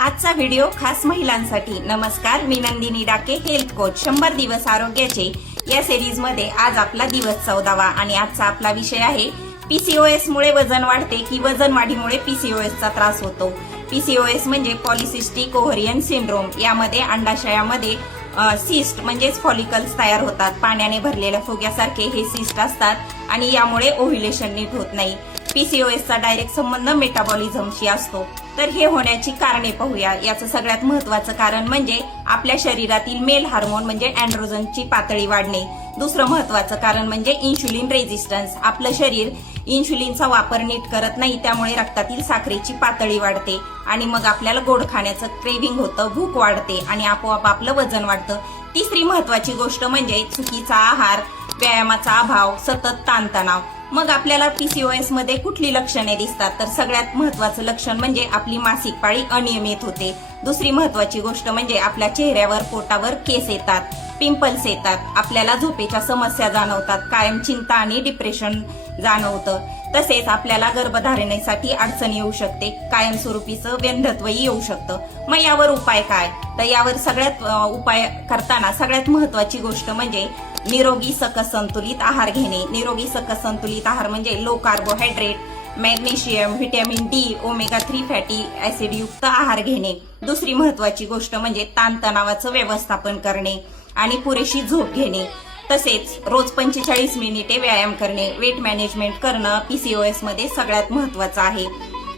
आजचा व्हिडिओ खास महिलांसाठी। नमस्कार, मी नंदिनी डाके, हेल्थ कोच 100 दिवस आरोग्याचे या सिरीज मध्ये आज आपला दिवस 14वा आणि आजचा आपला विषय आहे पीसीओएस मुळे वजन वाढते की वजन वाढीमुळे पीसीओएस चा त्रास होतो। पीसीओएस म्हणजे पॉलिसिस्टिक ओव्हरियन सिंड्रोम। यामध्ये अंडाशयामध्ये सिस्ट म्हणजेच फॉलिकल्स तयार होतात। पाण्याने भरलेल्या फुग्यासारखे हे सिस्ट असतात आणि यामुळे ओव्ह्युलेशन नीट होत नाही। पीसीओएस चा डायरेक्ट संबंध मेटाबॉलिझमशी असतो। तर हे होण्याची कारणे पाहूया। याचं सगळ्यात महत्त्वाचं कारण म्हणजे आपल्या शरीरातील मेल हार्मोन म्हणजे अँड्रोजनची पातळी वाढणे। दुसरं महत्त्वाचं कारण म्हणजे इन्शुलिन रेझिस्टन्स। आपलं शरीर इन्शुलिनचा वापर नीट करत नाही, त्यामुळे रक्तातील साखरेची पातळी वाढते आणि मग आपल्याला गोड खाण्याचं क्रेविंग होतं, भूक वाढते आणि आपोआप आपलं वजन वाढतं। तिसरी महत्त्वाची गोष्ट म्हणजे चुकीचा आहार, व्यायामाचा अभाव, सतत ताणतणाव। मग आपल्याला पीसीओएस मध्ये कुठली लक्षणे दिसतात? तर सगळ्यात महत्त्वाचं लक्षण म्हणजे आपली मासिक पाळी अनियमित होते। दुसरी महत्त्वाची गोष्ट म्हणजे आपल्या चेहऱ्यावर, पोटावर केस येतात, पिंपल्स येतात, आपल्याला झोपेच्या समस्या जाणवतात, कायम चिंता आणि डिप्रेशन जाणवतं। तसेच आपल्याला गर्भधारणेसाठी अडचण येऊ शकते, कायमस्वरूपीचं व्यंधत्वही येऊ शकतं। मग यावर उपाय काय? तर यावर सगळ्यात उपाय करताना सगळ्यात महत्त्वाची गोष्ट म्हणजे निरोगी सकस संतुलित आहार घेणे। निरोगी सकस संतुलित आहार म्हणजे low carbohydrate, magnesium, vitamin D, omega 3 fatty acid युक्त आहार घेणे। दुसरी महत्त्वाची गोष्ट म्हणजे ताणतणावाचं व्यवस्थापन करणे आणि पुरेशी झोप घेणे। तसेच रोज 45 मिनिटे व्यायाम करणे, वेट मॅनेजमेंट करणं पीसीओएस मध्ये सगळ्यात महत्त्वाचं आहे।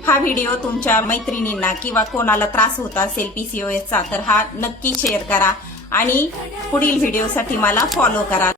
हा व्हिडिओ तुमच्या मैत्रिणींना किंवा कोणाला त्रास होत असेल पीसीओएसचा तर हा नक्की शेअर करा आणि पुढील व्हिडिओसाठी मला फॉलो करा।